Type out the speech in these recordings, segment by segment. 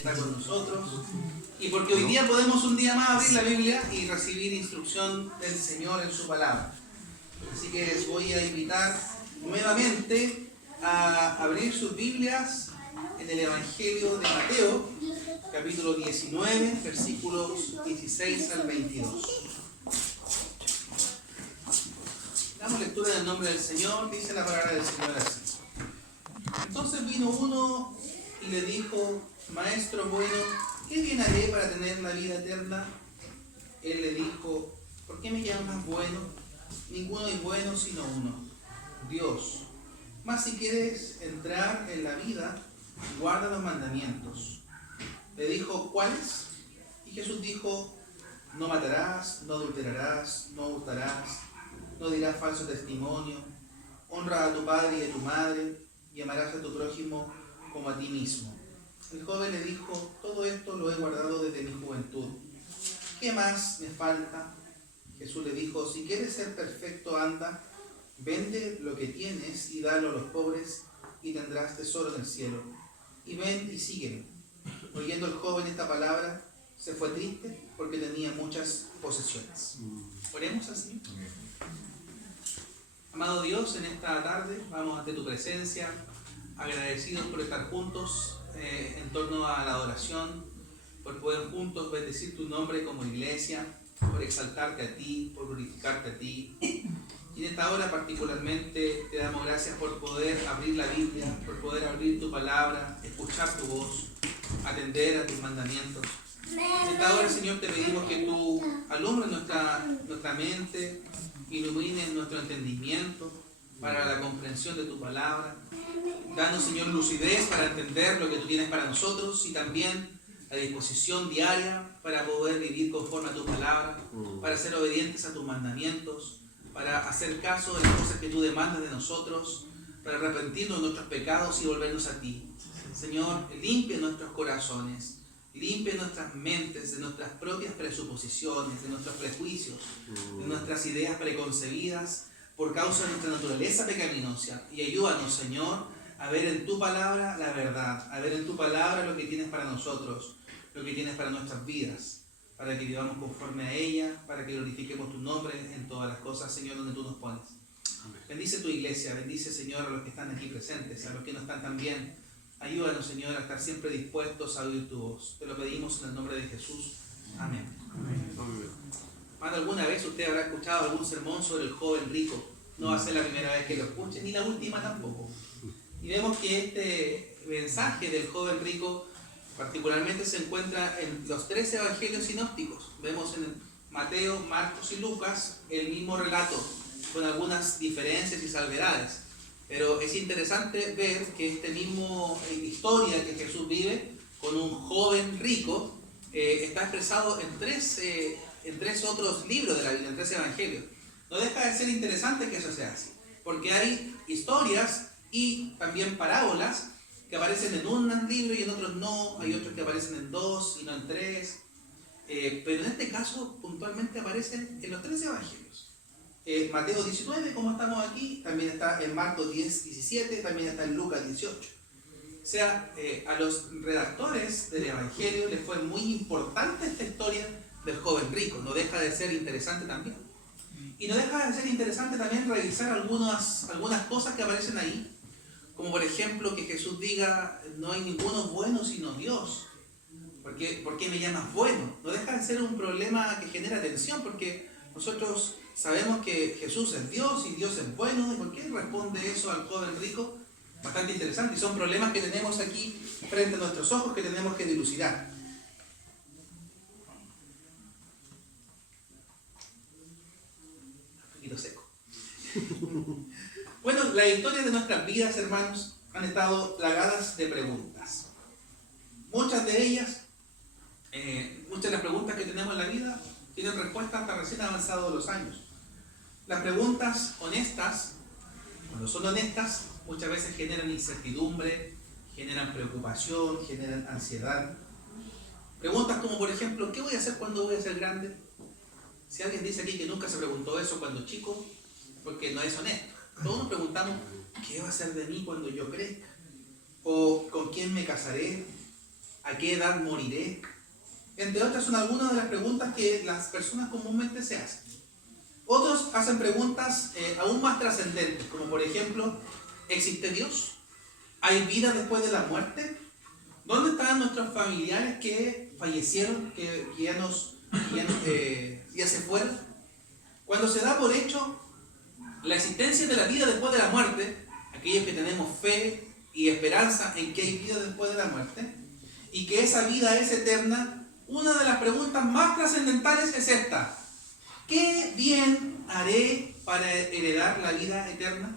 está con nosotros y porque hoy día podemos un día más abrir la Biblia y recibir instrucción del Señor en su palabra. Así que les voy a invitar nuevamente a abrir sus Biblias en el Evangelio de Mateo, capítulo 19, versículos 16 al 22. Damos lectura en el nombre del Señor, dice la palabra del Señor así. Entonces vino uno y le dijo: Maestro bueno, ¿qué bien haré para tener la vida eterna? Él le dijo: ¿por qué me llamas bueno? Ninguno es bueno sino uno, Dios. Mas si quieres entrar en la vida, guarda los mandamientos. Le dijo: ¿cuáles? Y Jesús dijo: no matarás, no adulterarás, no hurtarás, no dirás falso testimonio, honra a tu padre y a tu madre, y amarás a tu prójimo como a ti mismo. El joven le dijo: todo esto lo he guardado desde mi juventud. ¿Qué más me falta? Jesús le dijo: si quieres ser perfecto, anda, vende lo que tienes y dalo a los pobres, y tendrás tesoro en el cielo. Y ven y sígueme. Oyendo el joven esta palabra, se fue triste porque tenía muchas posesiones. Oremos así. Amado Dios, en esta tarde vamos ante tu presencia, agradecidos por estar juntos en torno a la adoración, por poder juntos bendecir tu nombre como iglesia, por exaltarte a ti, por glorificarte a ti. Y en esta hora particularmente te damos gracias por poder abrir la Biblia, por poder abrir tu palabra, escuchar tu voz, atender a tus mandamientos. En esta hora, Señor, te pedimos que tú alumbres nuestra mente, ilumines nuestro entendimiento para la comprensión de tu palabra. Danos, Señor, lucidez para entender lo que tú tienes para nosotros y también la disposición diaria para poder vivir conforme a tu palabra, para ser obedientes a tus mandamientos, para hacer caso de las cosas que tú demandas de nosotros, para arrepentirnos de nuestros pecados y volvernos a ti. Señor, limpia nuestros corazones, limpia nuestras mentes de nuestras propias presuposiciones, de nuestros prejuicios, de nuestras ideas preconcebidas por causa de nuestra naturaleza pecaminosa. Y ayúdanos, Señor, a ver en tu palabra la verdad, a ver en tu palabra lo que tienes para nosotros, lo que tienes para nuestras vidas, para que vivamos conforme a ella, para que glorifiquemos tu nombre en todas las cosas, Señor, donde tú nos pones. Bendice tu iglesia, bendice, Señor, a los que están aquí presentes, a los que no están también. Ayúdanos, Señor, a estar siempre dispuestos a oír tu voz. Te lo pedimos en el nombre de Jesús. Amén. Más de alguna vez usted habrá escuchado algún sermón sobre el joven rico. No va a ser la primera vez que lo escuche, ni la última tampoco. Y vemos que este mensaje del joven rico particularmente se encuentra en los 3 evangelios sinópticos. Vemos en Mateo, Marcos y Lucas el mismo relato, con algunas diferencias y salvedades. Pero es interesante ver que esta misma historia que Jesús vive con un joven rico está expresado en tres otros libros de la Biblia, en 3 evangelios. No deja de ser interesante que eso sea así, porque hay historias y también parábolas que aparecen en un libro y en otros no, hay otros que aparecen en 2 y no en 3, pero en este caso puntualmente aparecen en los 3 evangelios. Mateo 19, como estamos aquí, también está en Marcos 10, 17, también está en Lucas 18. O sea, a los redactores del Evangelio les fue muy importante esta historia del joven rico. No deja de ser interesante también. Y no deja de ser interesante también revisar algunas cosas que aparecen ahí. Como por ejemplo que Jesús diga: no hay ninguno bueno sino Dios. ¿Por qué me llamas bueno? No deja de ser un problema que genera tensión, porque nosotros sabemos que Jesús es Dios y Dios es bueno. ¿Y por qué responde eso al joven rico? Bastante interesante. Y son problemas que tenemos aquí frente a nuestros ojos que tenemos que dilucidar. Un poquito seco. Bueno, las historias de nuestras vidas, hermanos, han estado plagadas de preguntas. Muchas de ellas, muchas de las preguntas que tenemos en la vida tienen respuesta hasta recién avanzados los años. Las preguntas honestas, cuando son honestas, muchas veces generan incertidumbre, generan preocupación, generan ansiedad. Preguntas como, por ejemplo, ¿qué voy a hacer cuando voy a ser grande? Si alguien dice aquí que nunca se preguntó eso cuando chico, porque no es honesto. Todos nos preguntamos, ¿qué va a ser de mí cuando yo crezca? ¿O con quién me casaré? ¿A qué edad moriré? Entre otras son algunas de las preguntas que las personas comúnmente se hacen. Otros hacen preguntas aún más trascendentes, como por ejemplo, ¿existe Dios? ¿Hay vida después de la muerte? ¿Dónde están nuestros familiares que fallecieron, que ya se fueron? Cuando se da por hecho la existencia de la vida después de la muerte, aquellos que tenemos fe y esperanza en que hay vida después de la muerte, y que esa vida es eterna, una de las preguntas más trascendentales es esta: ¿qué bien haré para heredar la vida eterna?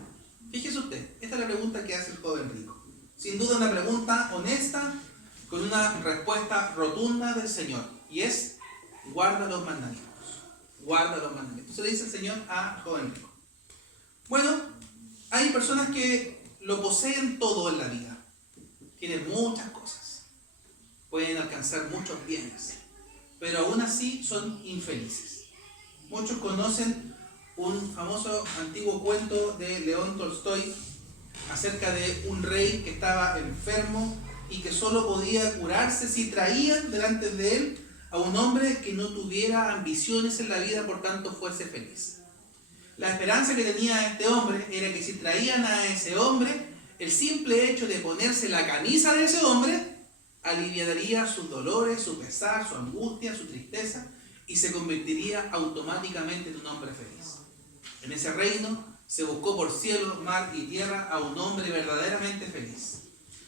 Fíjese usted, esta es la pregunta que hace el joven rico. Sin duda una pregunta honesta, con una respuesta rotunda del Señor, y es: guarda los mandamientos. Guarda los mandamientos. Eso le dice el Señor a joven rico. Bueno, hay personas que lo poseen todo en la vida. Tienen muchas cosas. Pueden alcanzar muchos bienes. Pero aún así son infelices. Muchos conocen un famoso antiguo cuento de León Tolstoy acerca de un rey que estaba enfermo y que solo podía curarse si traían delante de él a un hombre que no tuviera ambiciones en la vida, por tanto fuese feliz. La esperanza que tenía este hombre era que si traían a ese hombre, el simple hecho de ponerse la camisa de ese hombre aliviaría sus dolores, su pesar, su angustia, su tristeza, y se convertiría automáticamente en un hombre feliz. En ese reino se buscó por cielo, mar y tierra a un hombre verdaderamente feliz.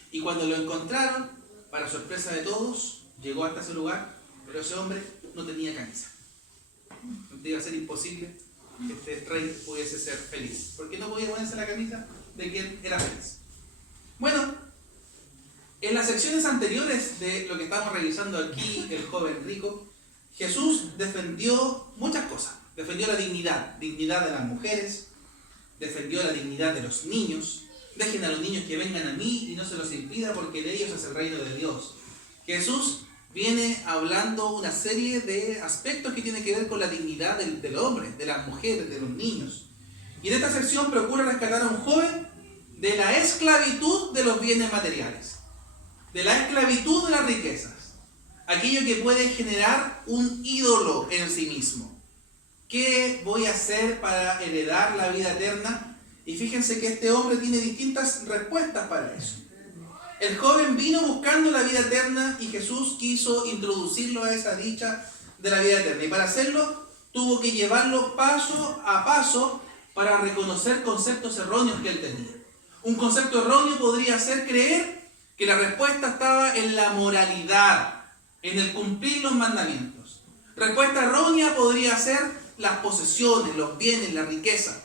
Y cuando lo encontraron, para sorpresa de todos, llegó hasta ese lugar, pero ese hombre no tenía camisa. Iba a ser imposible que este rey pudiese ser feliz, porque no podía ponerse la camisa de quien era feliz. Bueno, en las secciones anteriores de lo que estamos revisando aquí, el joven rico, Jesús defendió muchas cosas. Defendió la dignidad de las mujeres, defendió la dignidad de los niños. Dejen a los niños que vengan a mí y no se los impida, porque de ellos es el reino de Dios. Jesús viene hablando una serie de aspectos que tienen que ver con la dignidad del hombre, de las mujeres, de los niños. Y en esta sección procura rescatar a un joven de la esclavitud de los bienes materiales, de la esclavitud de las riquezas, aquello que puede generar un ídolo en sí mismo. ¿Qué voy a hacer para heredar la vida eterna? Y fíjense que este hombre tiene distintas respuestas para eso. El joven vino buscando la vida eterna y Jesús quiso introducirlo a esa dicha de la vida eterna. Y para hacerlo tuvo que llevarlo paso a paso para reconocer conceptos erróneos que él tenía. Un concepto erróneo podría ser creer que la respuesta estaba en la moralidad, en el cumplir los mandamientos. Respuesta errónea podría ser las posesiones, los bienes, la riqueza,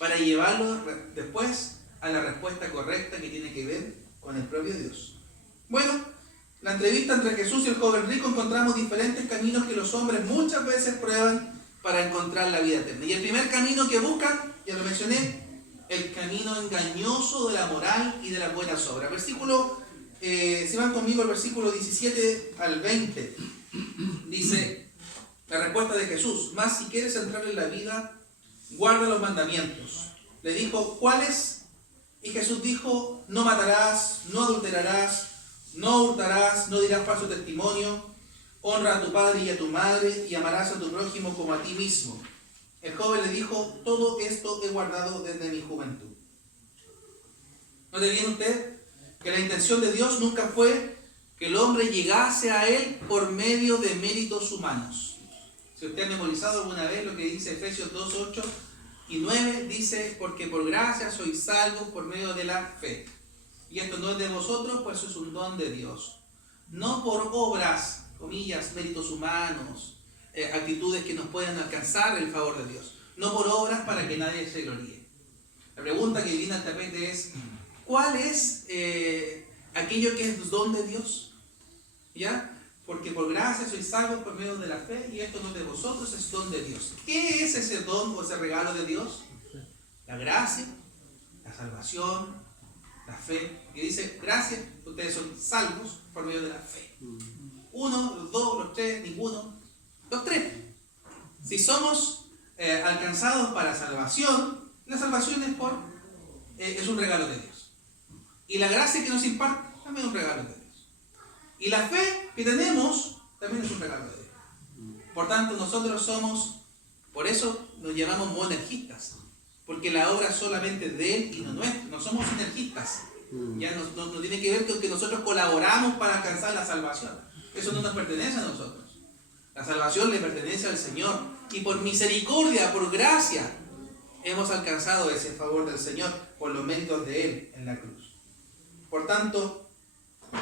para llevarlo después a la respuesta correcta que tiene que ver con el propio Dios. Bueno, la entrevista entre Jesús y el joven rico encontramos diferentes caminos que los hombres muchas veces prueban para encontrar la vida eterna. Y el primer camino que buscan, ya lo mencioné, el camino engañoso de la moral y de las buenas obras. Si van conmigo al versículo 17 al 20, dice la respuesta de Jesús: mas si quieres entrar en la vida, guarda los mandamientos. Le dijo: ¿cuáles? Y Jesús dijo: no matarás, no adulterarás, no hurtarás, no dirás falso testimonio, honra a tu padre y a tu madre, y amarás a tu prójimo como a ti mismo. El joven le dijo: todo esto he guardado desde mi juventud. ¿Note bien usted que la intención de Dios nunca fue que el hombre llegase a Él por medio de méritos humanos? Si usted ha memorizado alguna vez lo que dice Efesios 2, 8 y 9, dice: porque por gracia sois salvos por medio de la fe. Y esto no es de vosotros, pues es un don de Dios. No por obras, comillas, méritos humanos, actitudes que nos puedan alcanzar el favor de Dios. No por obras para que nadie se gloríe. La pregunta que viene al tapete es: ¿cuál es aquello que es don de Dios? ¿Ya? Porque por gracia sois salvos por medio de la fe, y esto no es de vosotros, es don de Dios. ¿Qué es ese don o ese regalo de Dios? La gracia, la salvación, la fe. Y dice: gracias, ustedes son salvos por medio de la fe. Uno, los dos, los tres, ninguno. Los tres. Si somos alcanzados para salvación, la salvación es un regalo de Dios. Y la gracia que nos imparte también es un regalo de Dios. Y la fe que tenemos también es un regalo de Dios. Por tanto, nosotros somos, por eso nos llamamos monergistas, porque la obra es solamente de Él y no nuestra. No somos sinergistas. Ya no tiene que ver con que nosotros colaboramos para alcanzar la salvación. Eso no nos pertenece a nosotros. La salvación le pertenece al Señor. Y por misericordia, por gracia, hemos alcanzado ese favor del Señor por los méritos de Él en la cruz. Por tanto,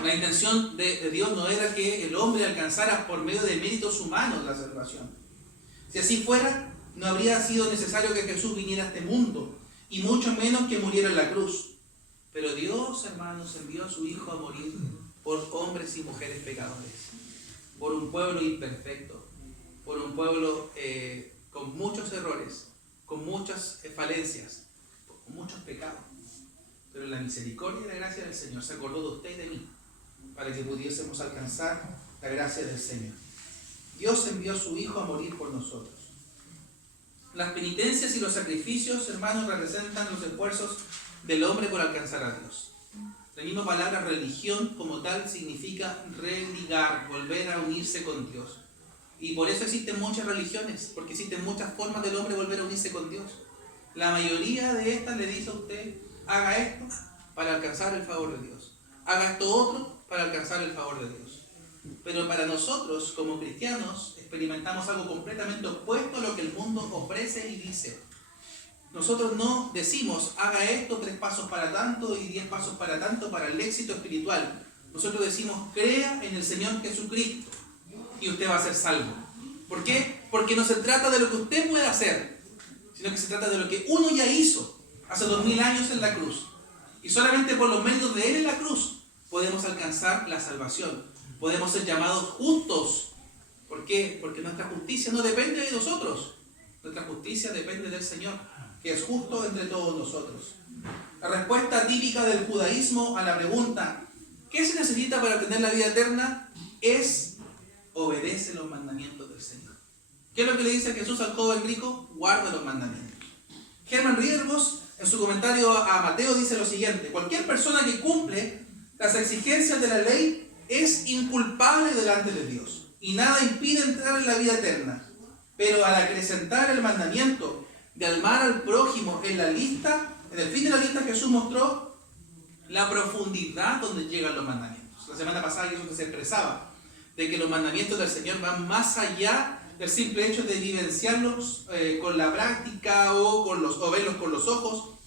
la intención de Dios no era que el hombre alcanzara por medio de méritos humanos la salvación. Si así fuera, no habría sido necesario que Jesús viniera a este mundo, y mucho menos que muriera en la cruz. Pero Dios, hermanos, envió a su Hijo a morir por hombres y mujeres pecadores, por un pueblo imperfecto, por un pueblo con muchos errores, con muchas falencias, con muchos pecados. Pero la misericordia y la gracia del Señor se acordó de usted y de mí, para que pudiésemos alcanzar la gracia del Señor. Dios envió a su Hijo a morir por nosotros. Las penitencias y los sacrificios, hermanos, representan los esfuerzos del hombre por alcanzar a Dios. La misma palabra religión como tal significa religar, volver a unirse con Dios. Y por eso existen muchas religiones, porque existen muchas formas del hombre volver a unirse con Dios. La mayoría de estas le dice a usted, haga esto para alcanzar el favor de Dios. Haga esto otro para alcanzar el favor de Dios. Pero para nosotros, como cristianos, experimentamos algo completamente opuesto a lo que el mundo ofrece y dice. Nosotros no decimos, haga esto 3 pasos para tanto y 10 pasos para tanto para el éxito espiritual. Nosotros decimos, crea en el Señor Jesucristo y usted va a ser salvo. ¿Por qué? Porque no se trata de lo que usted puede hacer, sino que se trata de lo que uno ya hizo hace 2000 años en la cruz. Y solamente por los méritos de Él en la cruz podemos alcanzar la salvación. Podemos ser llamados justos. ¿Por qué? Porque nuestra justicia no depende de nosotros. Nuestra justicia depende del Señor, que es justo entre todos nosotros. La respuesta típica del judaísmo a la pregunta ¿qué se necesita para tener la vida eterna? Es obedece los mandamientos del Señor. ¿Qué es lo que le dice Jesús al joven rico? Guarda los mandamientos. Herman Riergos, en su comentario a Mateo, dice lo siguiente: cualquier persona que cumple las exigencias de la ley es inculpable delante de Dios, y nada impide entrar en la vida eterna. Pero al acrecentar el mandamiento de amar al prójimo en la lista, en el fin de la lista, Jesús mostró la profundidad donde llegan los mandamientos. La semana pasada eso que se expresaba, de que los mandamientos del Señor van más allá del simple hecho de vivenciarlos con la práctica o verlos con los ojos,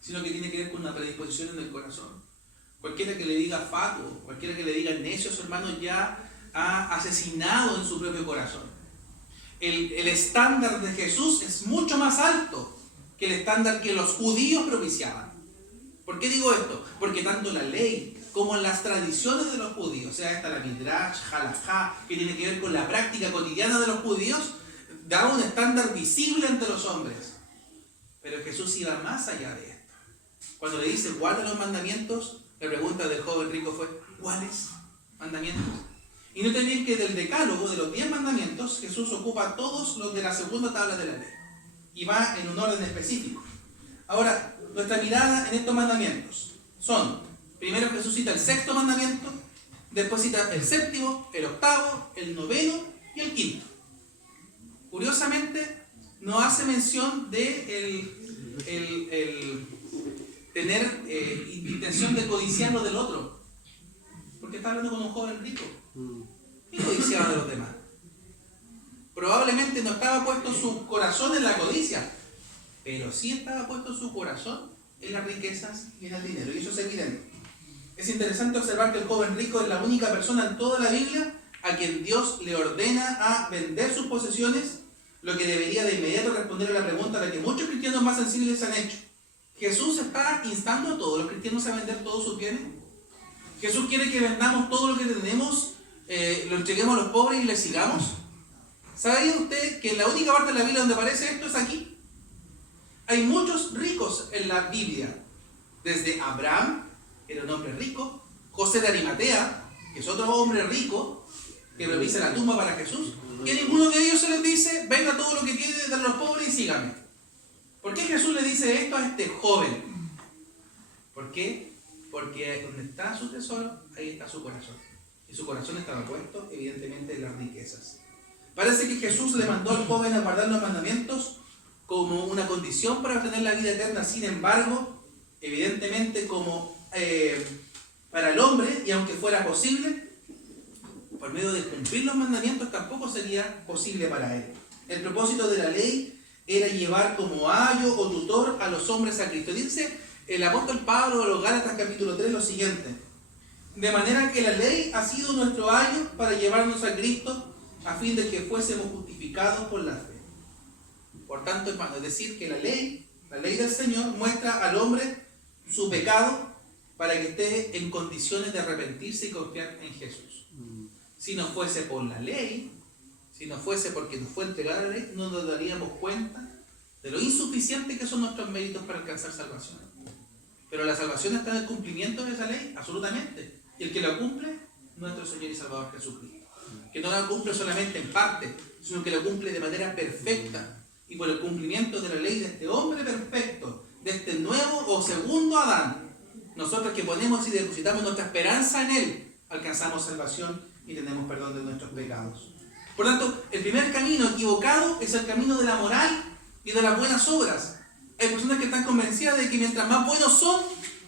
sino que tiene que ver con una predisposición en el corazón. Cualquiera que le diga fatuo, cualquiera que le diga necio, su hermano ya ha asesinado en su propio corazón. El estándar de Jesús es mucho más alto que el estándar que los judíos propiciaban. ¿Por qué digo esto? Porque tanto la ley como las tradiciones de los judíos, sea esta la Midrash, Halajá, que tiene que ver con la práctica cotidiana de los judíos, da un estándar visible entre los hombres. Pero Jesús iba más allá de esto. Cuando le dice guarda los mandamientos, la pregunta del joven rico fue ¿cuáles mandamientos? Y noten bien que del decálogo de los 10 mandamientos, Jesús ocupa todos los de la segunda tabla de la ley y va en un orden específico. Ahora, nuestra mirada en estos mandamientos son: primero Jesús cita el 6º mandamiento, después cita el 7º, el 8º, el 9º y el 5º. Curiosamente, no hace mención de tener intención de codiciar lo del otro, porque está hablando con un joven rico. ¿Qué codiciaba de los demás? Probablemente no estaba puesto su corazón en la codicia, pero sí estaba puesto su corazón en las riquezas y en el dinero, y eso es evidente. Es interesante observar que el joven rico es la única persona en toda la Biblia a quien Dios le ordena a vender sus posesiones, lo que debería de inmediato responder a la pregunta a la que muchos cristianos más sensibles han hecho. ¿Jesús está instando a todos los cristianos a vender todos sus bienes? ¿Jesús quiere que vendamos todo lo que tenemos, lo entreguemos a los pobres y les sigamos? ¿Sabía usted que la única parte de la Biblia donde aparece esto es aquí? Hay muchos ricos en la Biblia, desde Abraham, que era un hombre rico, José de Arimatea, que es otro hombre rico, que revisa la tumba para Jesús, y a ninguno de ellos se les dice, venga todo lo que tiene de los pobres y sígame. ¿Por qué Jesús le dice esto a este joven? ¿Por qué? Porque donde está su tesoro, ahí está su corazón. y su corazón estaba puesto evidentemente en las riquezas. Parece que Jesús le mandó al joven a guardar los mandamientos como una condición para obtener la vida eterna. Sin embargo, evidentemente como para el hombre, y aunque fuera posible, por medio de cumplir los mandamientos tampoco sería posible para él. El propósito de la ley era llevar como ayo o tutor a los hombres a Cristo. Dice el apóstol Pablo a los Gálatas capítulo 3 lo siguiente: de manera que la ley ha sido nuestro ayo para llevarnos a Cristo, a fin de que fuésemos justificados por la fe. Por tanto, hermano, es decir, que la ley del Señor muestra al hombre su pecado para que esté en condiciones de arrepentirse y confiar en Jesús. Si no fuese por la ley, si no fuese porque nos fue entregada la ley, no nos daríamos cuenta de lo insuficiente que son nuestros méritos para alcanzar salvación. Pero la salvación está en el cumplimiento de esa ley, absolutamente. Y el que la cumple, nuestro Señor y Salvador Jesucristo. Que no la cumple solamente en parte, sino que la cumple de manera perfecta. Y por el cumplimiento de la ley de este hombre perfecto, de este nuevo o segundo Adán, nosotros que ponemos y depositamos nuestra esperanza en él, alcanzamos salvación y tenemos perdón de nuestros pecados. Por tanto, el primer camino equivocado es el camino de la moral y de las buenas obras. Hay personas que están convencidas de que mientras más buenos son,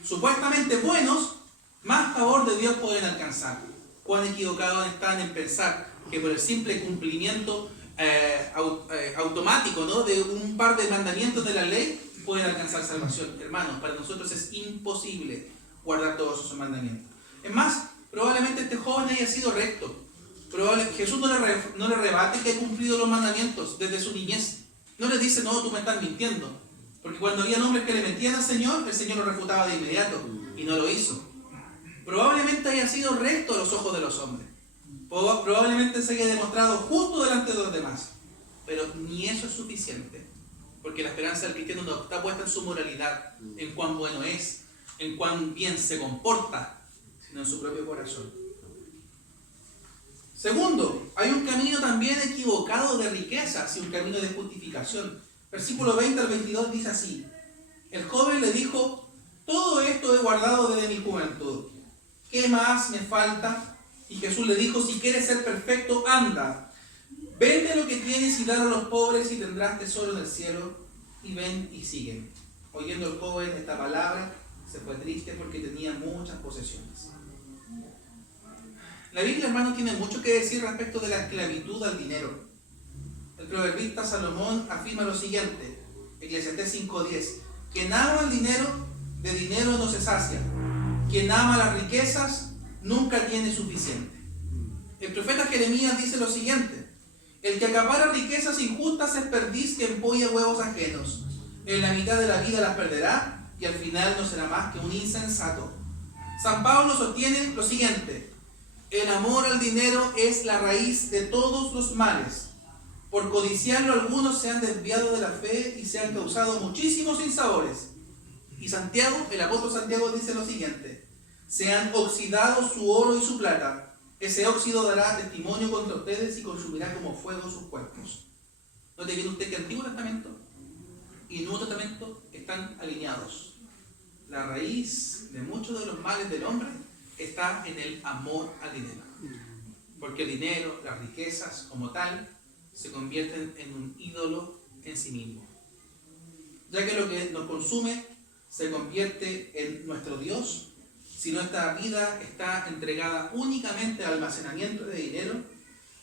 supuestamente buenos, más favor de Dios pueden alcanzar. Cuán equivocados están en pensar que por el simple cumplimiento automático, ¿no?, de un par de mandamientos de la ley pueden alcanzar salvación. Hermanos, para nosotros es imposible guardar todos esos mandamientos. Es más, probablemente este joven haya sido recto. Jesús no le rebate que ha cumplido los mandamientos desde su niñez. No le dice, no, tú me estás mintiendo. Porque cuando había hombres que le mentían al Señor, el Señor lo refutaba de inmediato y no lo hizo. Probablemente haya sido recto a los ojos de los hombres. Probablemente se haya demostrado justo delante de los demás. Pero ni eso es suficiente. Porque la esperanza del cristiano no está puesta en su moralidad, en cuán bueno es, en cuán bien se comporta, sino en su propio corazón. Segundo, hay un camino también equivocado de riquezas y un camino de justificación. Versículo 20 al 22 dice así: el joven le dijo, todo esto he guardado desde mi juventud. ¿Qué más me falta? Y Jesús le dijo, si quieres ser perfecto, anda. Vende lo que tienes y dalo a los pobres y tendrás tesoro en el cielo. Y ven y sígueme. Oyendo el joven esta palabra, se fue triste porque tenía muchas posesiones. La Biblia, hermano, tiene mucho que decir respecto de la esclavitud al dinero. El proverbista Salomón afirma lo siguiente, Eclesiastés 5:10: quien ama el dinero, de dinero no se sacia. Quien ama las riquezas, nunca tiene suficiente. El profeta Jeremías dice lo siguiente: el que acapara riquezas injustas es perdiz que empolla huevos ajenos. En la mitad de la vida las perderá y al final no será más que un insensato. San Pablo sostiene lo siguiente: el amor al dinero es la raíz de todos los males. Por codiciarlo algunos se han desviado de la fe y se han causado muchísimos sinsabores. Y Santiago, el apóstol Santiago dice lo siguiente: se han oxidado su oro y su plata. Ese óxido dará testimonio contra ustedes y consumirá como fuego sus cuerpos. ¿Note bien usted que el Antiguo Testamento y el Nuevo Testamento están alineados? La raíz de muchos de los males del hombre está en el amor al dinero. Porque el dinero, las riquezas como tal, se convierten en un ídolo en sí mismo. Ya que lo que nos consume se convierte en nuestro Dios. Si nuestra vida está entregada únicamente al almacenamiento de dinero,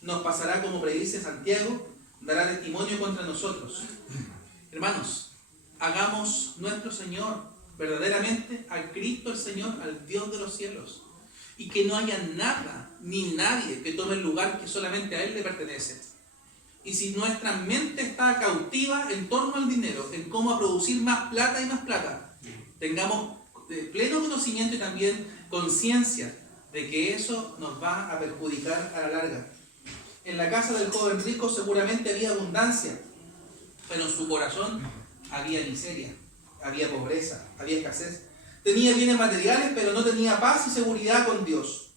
nos pasará como predice Santiago, dará testimonio contra nosotros. Hermanos, hagamos nuestro Señor verdaderamente al Cristo el Señor, al Dios de los cielos. Y que no haya nada ni nadie que tome el lugar que solamente a Él le pertenece. Y si nuestra mente está cautiva en torno al dinero, en cómo producir más plata y más plata, tengamos pleno conocimiento y también conciencia de que eso nos va a perjudicar a la larga. En la casa del joven rico seguramente había abundancia, pero en su corazón había miseria, había pobreza, había escasez. Tenía bienes materiales, pero no tenía paz y seguridad con Dios.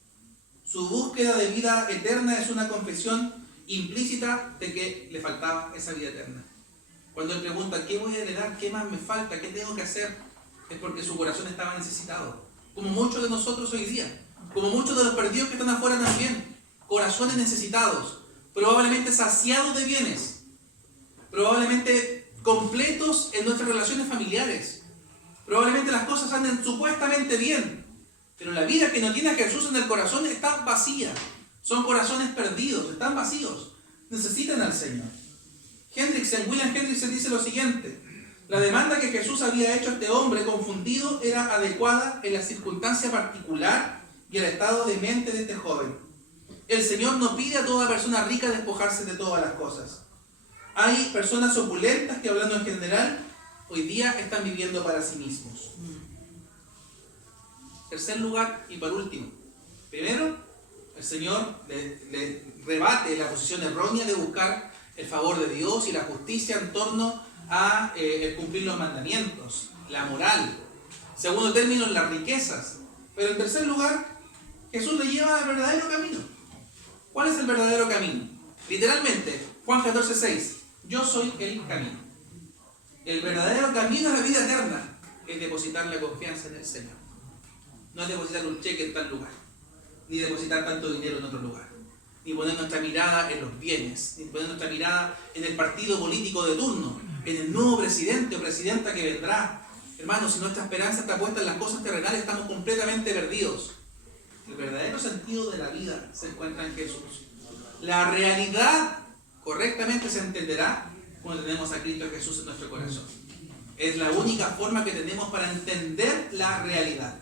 Su búsqueda de vida eterna es una confesión implícita de que le faltaba esa vida eterna. Cuando él pregunta, ¿qué voy a heredar? ¿Qué más me falta? ¿Qué tengo que hacer? Es porque su corazón estaba necesitado. Como muchos de nosotros hoy día. como muchos de los perdidos que están afuera también, corazones necesitados, probablemente saciados de bienes, probablemente completos en nuestras relaciones familiares, probablemente las cosas anden supuestamente bien, pero la vida que no tiene a Jesús en el corazón está vacía. Son corazones perdidos, están vacíos, necesitan al Señor. William Hendrickson dice lo siguiente: la demanda que Jesús había hecho a este hombre confundido era adecuada en la circunstancia particular y el estado de mente de este joven. El Señor no pide a toda persona rica despojarse de todas las cosas. Hay personas opulentas que, hablando en general, hoy día están viviendo para sí mismos. Tercer lugar y por último. Primero, el Señor le rebate la posición errónea de buscar el favor de Dios y la justicia en torno a el cumplir los mandamientos, la moral. Segundo término, las riquezas. Pero en tercer lugar, Jesús le lleva al verdadero camino. ¿Cuál es el verdadero camino? Literalmente, Juan 14:6, yo soy el camino. El verdadero camino a la vida eterna es depositar la confianza en el Señor. No es depositar un cheque en tal lugar, ni depositar tanto dinero en otro lugar, ni poner nuestra mirada en los bienes, ni poner nuestra mirada en el partido político de turno, en el nuevo presidente o presidenta que vendrá. Hermanos, si nuestra esperanza está puesta en las cosas terrenales, estamos completamente perdidos. El verdadero sentido de la vida se encuentra en Jesús. La realidad correctamente se entenderá cuando tenemos a Cristo Jesús en nuestro corazón. Es la única forma que tenemos para entender la realidad.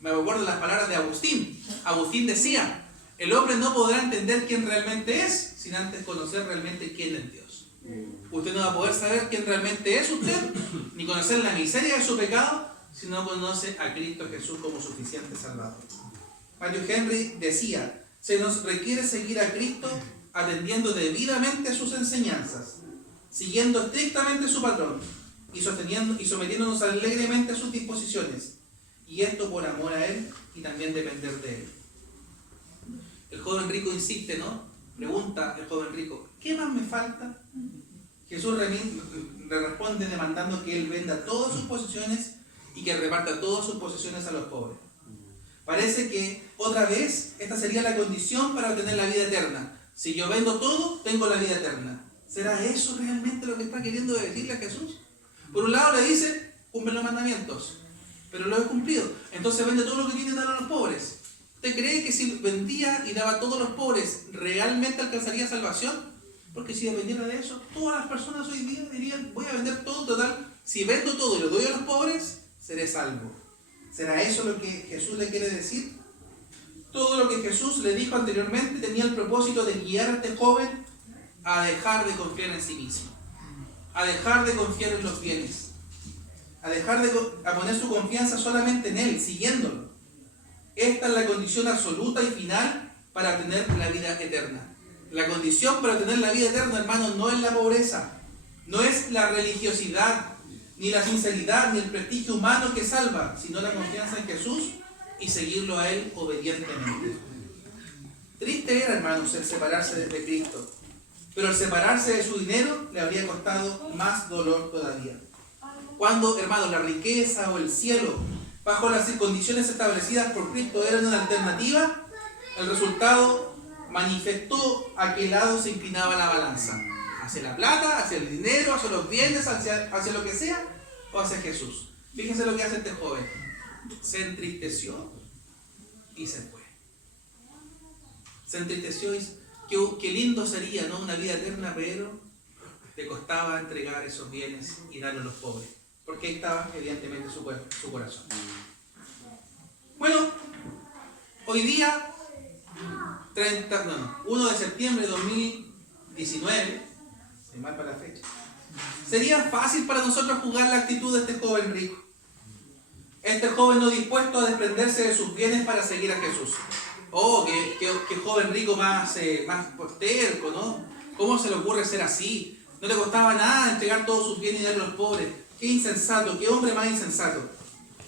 Me acuerdo las palabras de Agustín. Agustín decía: el hombre no podrá entender quién realmente es sin antes conocer realmente quién es Dios. Usted no va a poder saber quién realmente es usted, ni conocer la miseria de su pecado, si no conoce a Cristo Jesús como suficiente Salvador. Matthew Henry decía: se nos requiere seguir a Cristo atendiendo debidamente a sus enseñanzas, siguiendo estrictamente su patrón y sometiéndonos alegremente a sus disposiciones, y esto por amor a Él y también depender de Él. El joven rico insiste, ¿no? Pregunta el joven rico: ¿qué más me falta? Jesús le responde demandando que Él venda todas sus posesiones y que reparta todas sus posesiones a los pobres. Parece que otra vez esta sería la condición para obtener la vida eterna. Si yo vendo todo, tengo la vida eterna. ¿Será eso realmente lo que está queriendo decirle a Jesús? Por un lado le dice: cumple los mandamientos, pero lo he cumplido. Entonces vende todo lo que tiene y dale a los pobres. ¿Usted cree que si vendía y daba a todos los pobres, realmente alcanzaría salvación? Porque si dependiera de eso, todas las personas hoy día dirían: voy a vender todo, total, si vendo todo y lo doy a los pobres, seré salvo. ¿Será eso lo que Jesús le quiere decir? Todo lo que Jesús le dijo anteriormente tenía el propósito de guiar a este joven a dejar de confiar en sí mismo, a dejar de confiar en los bienes, a poner su confianza solamente en Él, siguiéndolo. Esta es la condición absoluta y final para obtener la vida eterna. La condición para obtener la vida eterna, hermanos, no es la pobreza, no es la religiosidad, ni la sinceridad, ni el prestigio humano que salva, sino la confianza en Jesús y seguirlo a Él obedientemente. Triste era, hermanos, el separarse de Cristo, pero el separarse de su dinero le habría costado más dolor todavía. Cuando, hermanos, la riqueza o el cielo, bajo las condiciones establecidas por Cristo, eran una alternativa, el resultado manifestó a qué lado se inclinaba la balanza: hacia la plata, hacia el dinero, hacia los bienes, hacia lo que sea, o hacia Jesús. Fíjense lo que hace este joven: se entristeció y se fue. Se entristeció y qué lindo sería, ¿no? Una vida eterna, pero le costaba entregar esos bienes y darlos a los pobres, porque ahí estaba evidentemente su corazón. Bueno, hoy día 1 de septiembre de 2019, se mal para la fecha, sería fácil para nosotros juzgar la actitud de este joven rico. Este joven no dispuesto a desprenderse de sus bienes para seguir a Jesús. Oh, qué joven rico más terco, ¿no? ¿Cómo se le ocurre ser así? No le costaba nada entregar todos sus bienes y darle a los pobres. Qué insensato, qué hombre más insensato.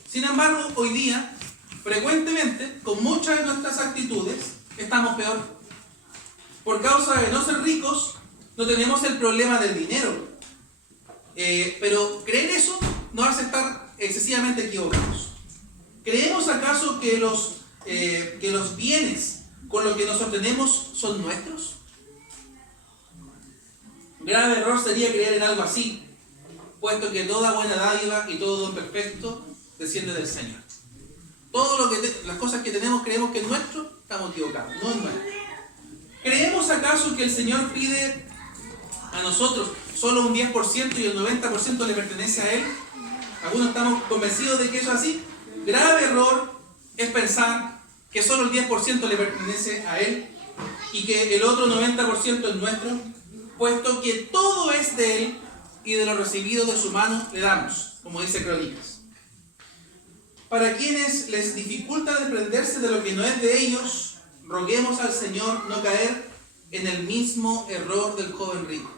Sin embargo, hoy día, frecuentemente, con muchas de nuestras actitudes, estamos peor. Por causa de no ser ricos, no tenemos el problema del dinero. Pero creer eso nos hace estar excesivamente equivocados. ¿Creemos acaso que los que los bienes con los que nos sostenemos son nuestros? Grave error sería creer en algo así, puesto que toda buena dádiva y todo don perfecto desciende del Señor. Todo lo que las cosas que tenemos creemos que es nuestro, estamos equivocados, no es nuestro. ¿Creemos acaso que el Señor pide a nosotros solo un 10% y el 90% le pertenece a Él? Algunos estamos convencidos de que eso es así. Grave error es pensar que solo el 10% le pertenece a Él y que el otro 90% es nuestro, puesto que todo es de Él y de lo recibido de su mano le damos, como dice Crónicas. Para quienes les dificulta desprenderse de lo que no es de ellos, roguemos al Señor no caer en el mismo error del joven rico.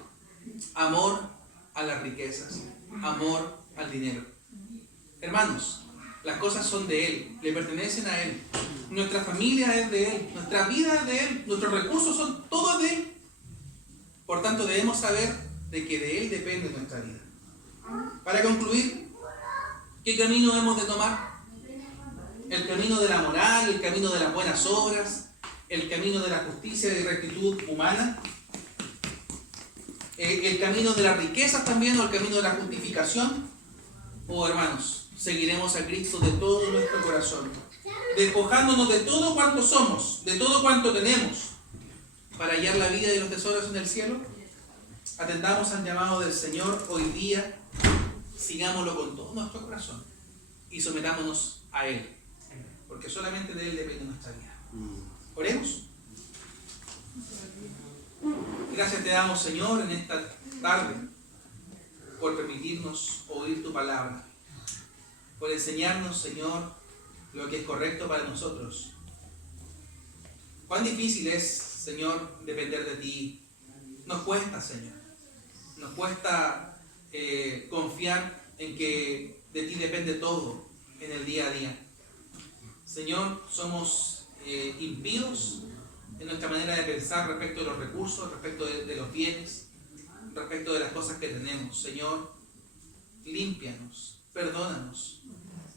Amor a las riquezas, amor al dinero. Hermanos, las cosas son de Él, le pertenecen a Él. Nuestra familia es de Él, nuestra vida es de Él, nuestros recursos son todos de Él. Por tanto, debemos saber de que de Él depende nuestra vida. Para concluir, ¿qué camino hemos de tomar? El camino de la moral, el camino de las buenas obras, el camino de la justicia y rectitud humana, el camino de las riquezas también, o el camino de la justificación. Oh, hermanos, seguiremos a Cristo de todo nuestro corazón, despojándonos de todo cuanto somos, de todo cuanto tenemos, para hallar la vida y los tesoros en el cielo. Atendamos al llamado del Señor hoy día, sigámoslo con todo nuestro corazón y sometámonos a Él, porque solamente de Él depende nuestra vida. Oremos. Gracias te damos, Señor, en esta tarde, por permitirnos oír tu palabra, por enseñarnos, Señor, lo que es correcto para nosotros. Cuán difícil es, Señor, depender de ti. Nos cuesta, Señor. Nos cuesta confiar en que de ti depende todo en el día a día. Señor, somos impíos en nuestra manera de pensar respecto de los recursos, respecto de los bienes, respecto de las cosas que tenemos. Señor, límpianos, perdónanos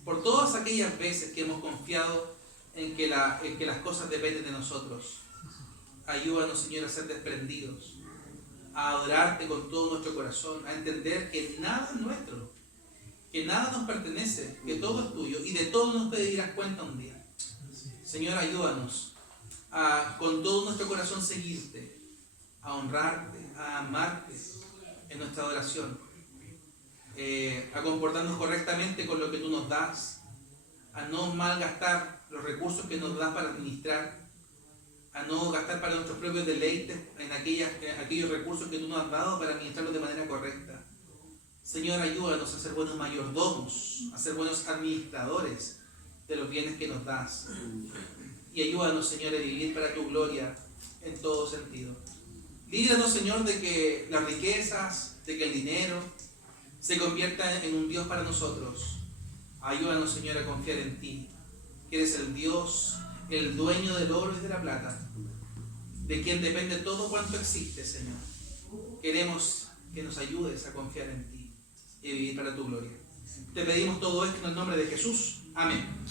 por todas aquellas veces que hemos confiado en que las cosas dependen de nosotros. Ayúdanos, Señor, a ser desprendidos, a adorarte con todo nuestro corazón, a entender que nada es nuestro, que nada nos pertenece, que todo es tuyo y de todo nos pedirás cuenta un día. Señor, ayúdanos a con todo nuestro corazón seguirte, a honrarte, a amarte en nuestra adoración, a comportarnos correctamente con lo que tú nos das, a no malgastar los recursos que nos das para administrar, a no gastar para nuestros propios deleites en aquellos recursos que tú nos has dado para administrarlos de manera correcta. Señor, ayúdanos a ser buenos mayordomos, a ser buenos administradores de los bienes que nos das. Y ayúdanos, Señor, a vivir para tu gloria en todo sentido. Líbranos, Señor, de que las riquezas, de que el dinero se convierta en un Dios para nosotros. Ayúdanos, Señor, a confiar en ti, que eres el Dios, el dueño del oro y de la plata, de quien depende todo cuanto existe, Señor. Queremos que nos ayudes a confiar en ti y a vivir para tu gloria. Te pedimos todo esto en el nombre de Jesús. Amén.